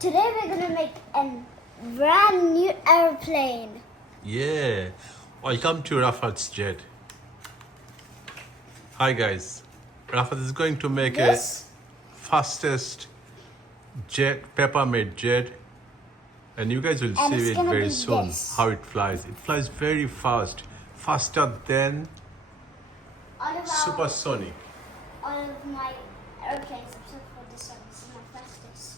Today we're gonna make a brand new airplane. Yeah, welcome to RAAFAT-JETS. Hi guys, RAAFAT is going to make This a fastest jet, paper-made jet, and you guys will And see it's it gonna very be soon this. how it flies. It flies very fast, faster than all of supersonic. all of my airplanes except for this one. This is my fastest.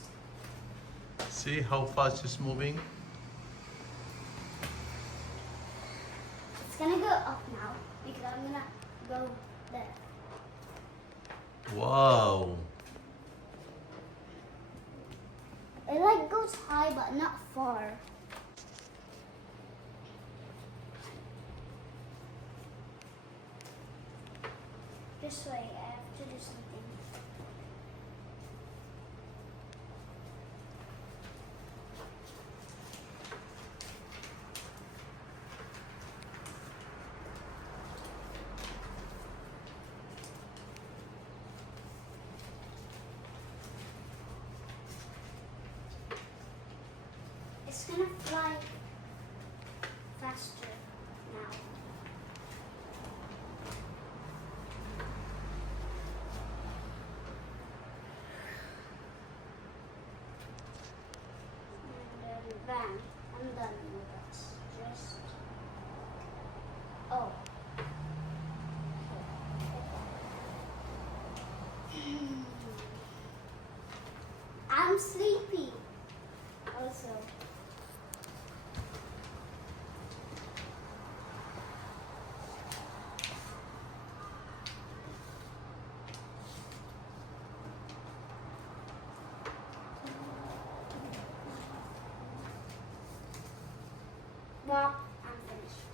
See how fast it's moving? It's gonna go up now because I'm gonna go there. Wow. It like goes high but not far. This way, I have to do something. It's gonna fly faster now. And then bam, I'm done with this. Just oh. I'm sleepy. Also. Well, I'm finished.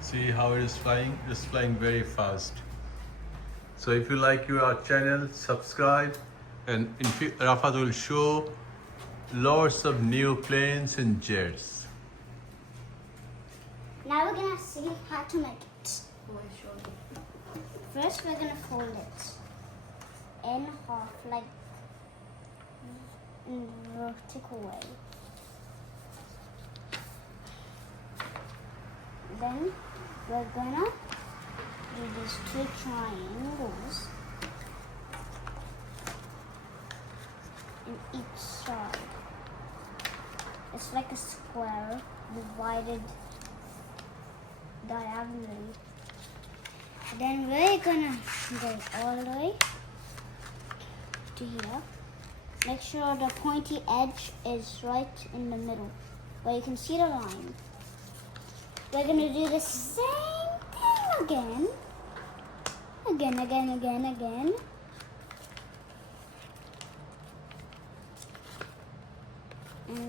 See how it is flying? It's flying very fast. So if you like our channel, subscribe, and RAAFAT will show lots of new planes and jets. Now we're gonna see how to make it. First, we're gonna fold it in half, like in vertical way. Then we're gonna do these two triangles in each side. It's like a square divided diagonally. Then we're gonna go all the way to here. Make sure the pointy edge is right in the middle, where you can see the line. We're gonna do the same thing again. Again. And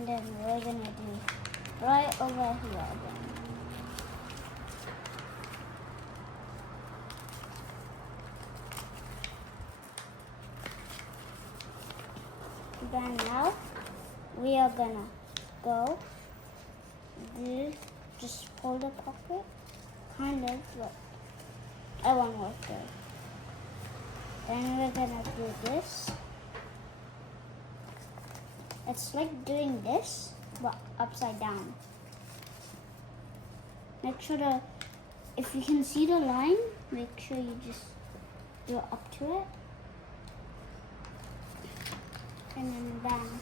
then we're gonna do right over here again. Then now we are gonna go do just pull the pocket, kind of look. I won't work there. Then we're gonna do this. It's like doing this, but upside down. Make sure if you can see the line, make sure you just do it up to it. And then bam.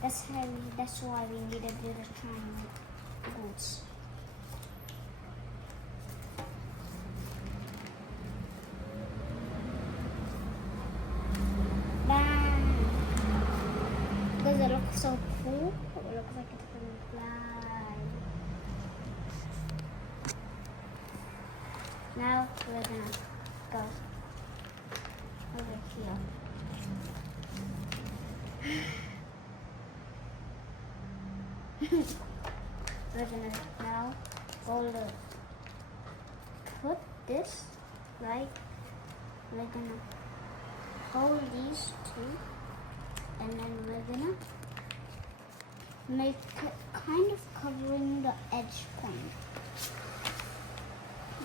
That's why we need to do the triangles. Bam. Does it look so cool? It looks like it's gonna fly. Now we're gonna go over here. We're gonna now put this right. We're gonna hold these two, and then we're gonna make it kind of covering the edge point.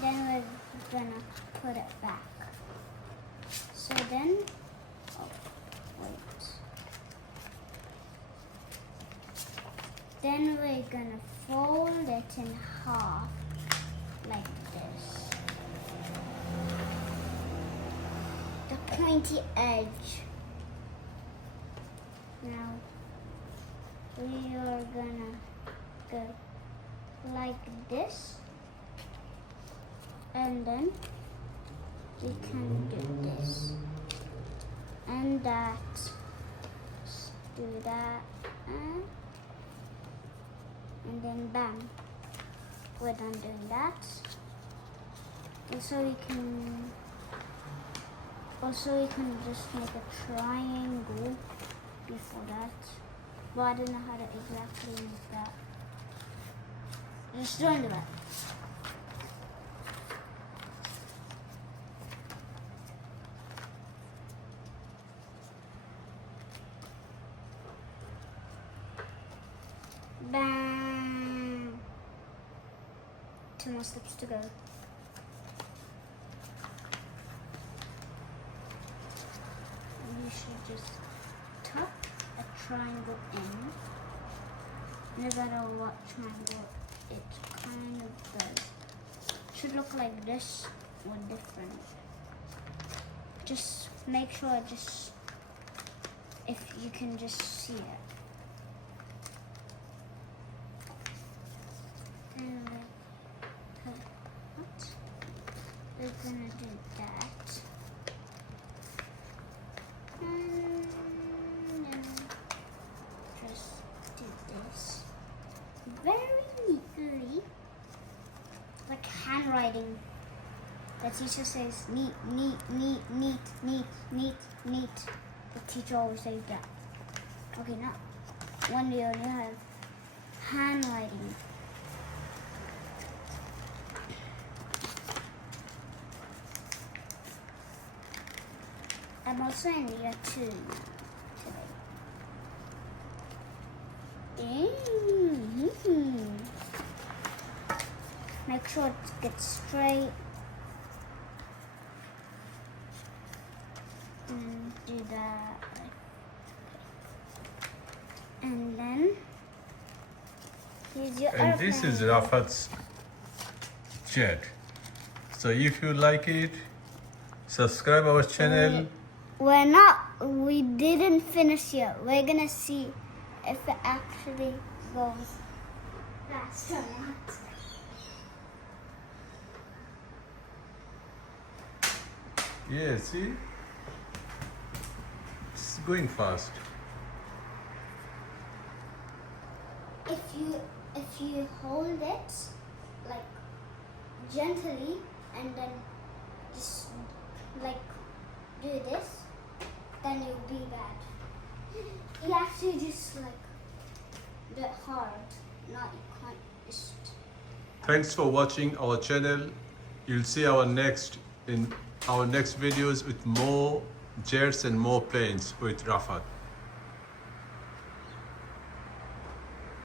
Then we're gonna put it back. Then we're gonna fold it in half like this. The pointy edge. Now we are gonna go like this, and then we can do this and that. Just do that, and then bam, we're done doing that. Also you can just make a triangle before that, but I don't know how to exactly make that. Just don't do that. Bam! 2 more steps to go. You should just tuck a triangle in. No matter what triangle it kind of does. Should look like this or different. Just make sure if you can just see it. And what? We're gonna do that. And then just do this very neatly, like handwriting. The teacher says neat, neat, neat, neat, neat, neat, neat. The teacher always says that. Okay, now one day you have handwriting. I'm also in year 2 today. Make sure it gets straight. And do that. And then here's your And this is airplane. RAAFAT-'s jet. So if you like it, subscribe our channel. We didn't finish yet. We're gonna see if it actually goes fast or not. Yeah, see? It's going fast. If you hold it like gently and then just like do this, then you'll be bad. You have to just like do it hard, not you can't just. Thanks for watching our channel. You'll see our next videos with more jets and more planes with RAAFAT.